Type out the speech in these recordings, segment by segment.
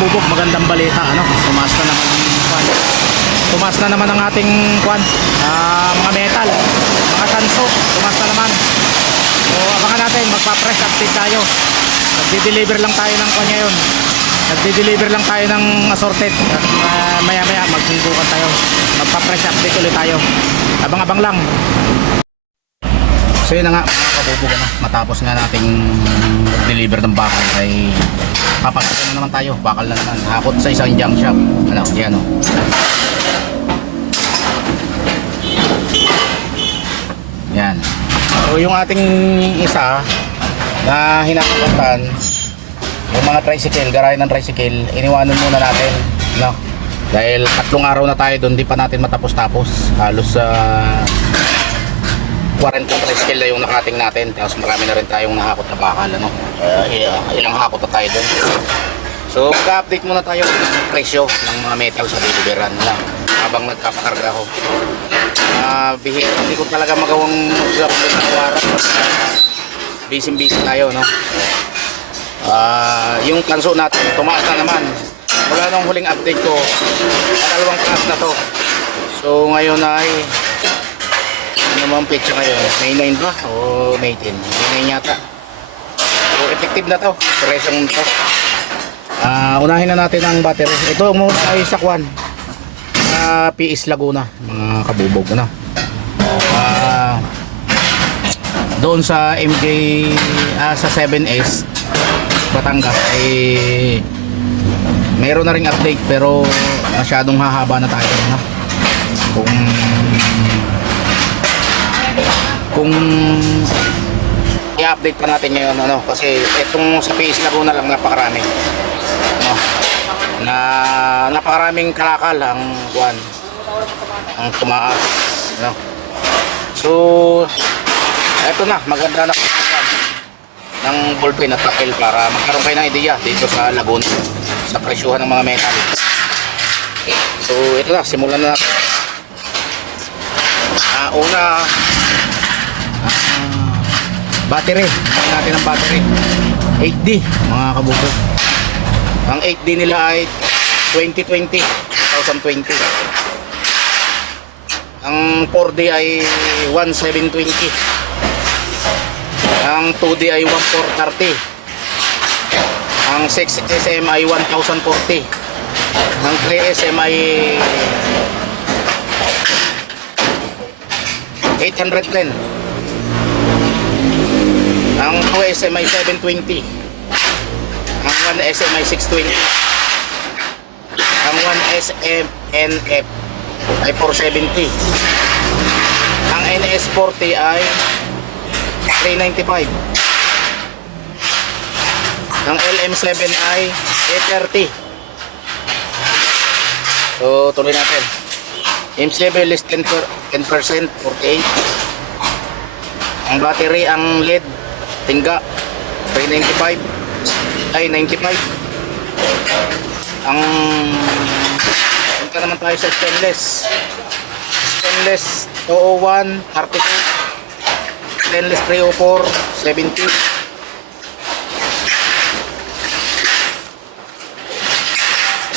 kabubog, magandang balita, ano? Tumaas na naman kwan. Tumaas na naman ang ating kwan, mga metal, mga tanso, tumaas na naman. So abangan natin, magpa-press update tayo. Nagde-deliver lang tayo ng kwan ngayon. Nagde-deliver lang tayo ng assorted. Maya-maya magtungkukan tayo. Magpa-press update ulit tayo. Abang-abang lang. So yun na nga mga kabubog, ano? Matapos nga nating deliver ng bakal ay papakita na naman tayo. Bakal na naman, hakot sa isang junk shop. Ano, yan o. Yan. So yung ating isa na hinakatan, yung mga tricycle, garahe ng tricycle, iniwanan muna natin, no? Dahil 3 araw na tayo doon, di pa natin matapos-tapos. Halos 40 tricycle na yung nakating natin. Tapos marami na rin tayong nahakot na bakal, ano? Ilang hakot na tayo doon. So mag-update muna tayo ng presyo ng mga metal sa deliveran lang habang nagkapakarga ako. Hindi ko talaga magawang mag-update ng waran. Busy tayo, no? Yung kanso natin tumaas na naman mula nung huling update ko, 2 class na to. So ngayon ay ano naman pizza ngayon, May 9 ba? O May 10? May 9 yata. So effective na to, presyong to. Unahin na natin ang battery. Ito muna ay sa Kwan, PS Laguna, mga kabubog, ano? Doon sa MJ, sa 7S Batangas ay meron na ring update, pero masyadong hahaba na tayo, no? Kung i-update pa natin ngayon, ano, kasi itong sa PS Laguna lang napakarami, no? Napakaraming kalakal ang Kwan, ang tumaas, no? So eto na, maganda na ng ballpen at takil para magkaroon kayo ng ideya dito sa Laguna sa presyuhan ng mga metal. So ito na, simulan na natin. Una, battery. Tingnan natin ang battery 8D, mga kabukod. Ang 8D nila ay 2020. Ang 4D ay 1720. Ang 2D ay 1430. Ang 6SM ay 1040. Ang 3SM ay 810. Ang 2SM ay 720. Ang 1SM ay 620. Ang 1SM NF ay 470. Ang NS40 ay 395. Ang LM7 ay 830. So tuloy natin. M7 less 10%, 48. Ang battery, ang LED tingga 395 ay 95. Ang punta naman tayo sa stainless 201 32. Stainless 304 70.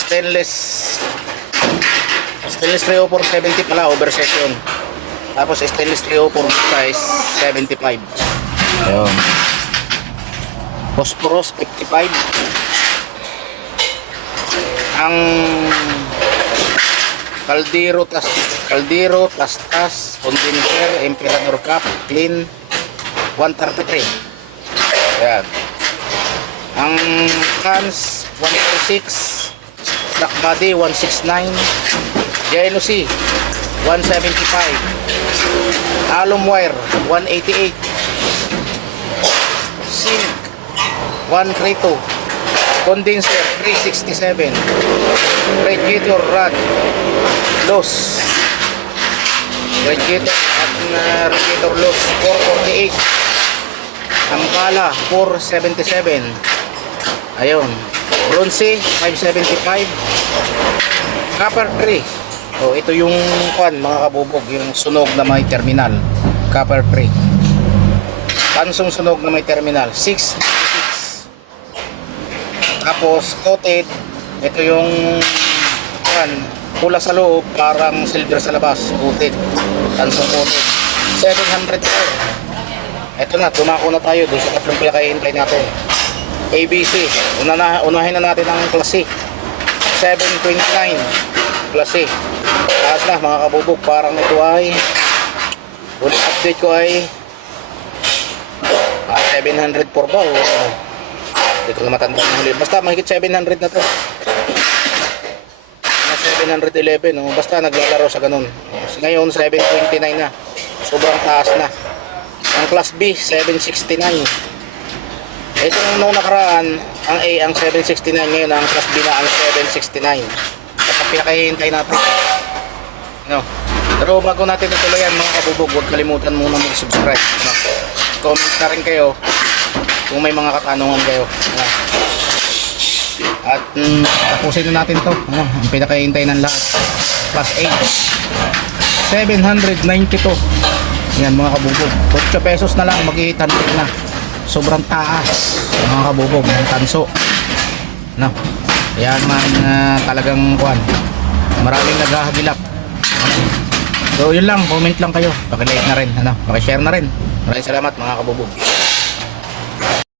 Stainless 304 70 pala, over session. Tapos stainless 304 size 75. Ayun. Phosphorus 55. Ang kaldero tas condenser emperador cap clean 133. Ayan. Ang cans 146, black body 169, JLC 175, alum wire 188, zinc 132, condenser 367, radiator rod loss, radiator loss 448, ang pala 477. Ayun, bronze 575, copper 3. So ito yung kwan, mga kabubog, yung sunog na may terminal, copper 3. Pansong sunog na may terminal 696. Tapos coated Ito yung yan, pula sa loob, parang silver sa labas, coated. Tansong coated. 700 po. Ito na, tumako na tayo doon sa tatlong pinakahihintay natin. ABC. Unahin na natin ang Class C. 729 Class C. Taas na mga kabubog. Parang ito ay ulit update ko ay 704 ba o hindi ko na matanda ng huli. Basta mahigit 700 na to. 711 no? Basta naglalaro sa ganun. Ngayon 729 na. Sobrang taas na. Ang Class B 769. Ito nung nakaraan ang A ang 769, ngayon ang Class B na ang 769. At ang pinakahihintay natin no. Pero bago natin ituloyan mga kabubog, huwag kalimutan muna mag-subscribe no? Comment na rin kayo kung may mga katanungan kayo no? At tapusin na natin to ano, ang pinakahihintay ng lahat. Class A 792. Yan mga kabubog, 8 pesos na lang mag-800 na. Sobrang taas mga kabubog ng tanso no? Yan man talagang kuan, maraming naghahagilap. So yun lang, comment lang kayo, paki-like na rin ano, paki-share na rin. Maraming salamat mga kabubog.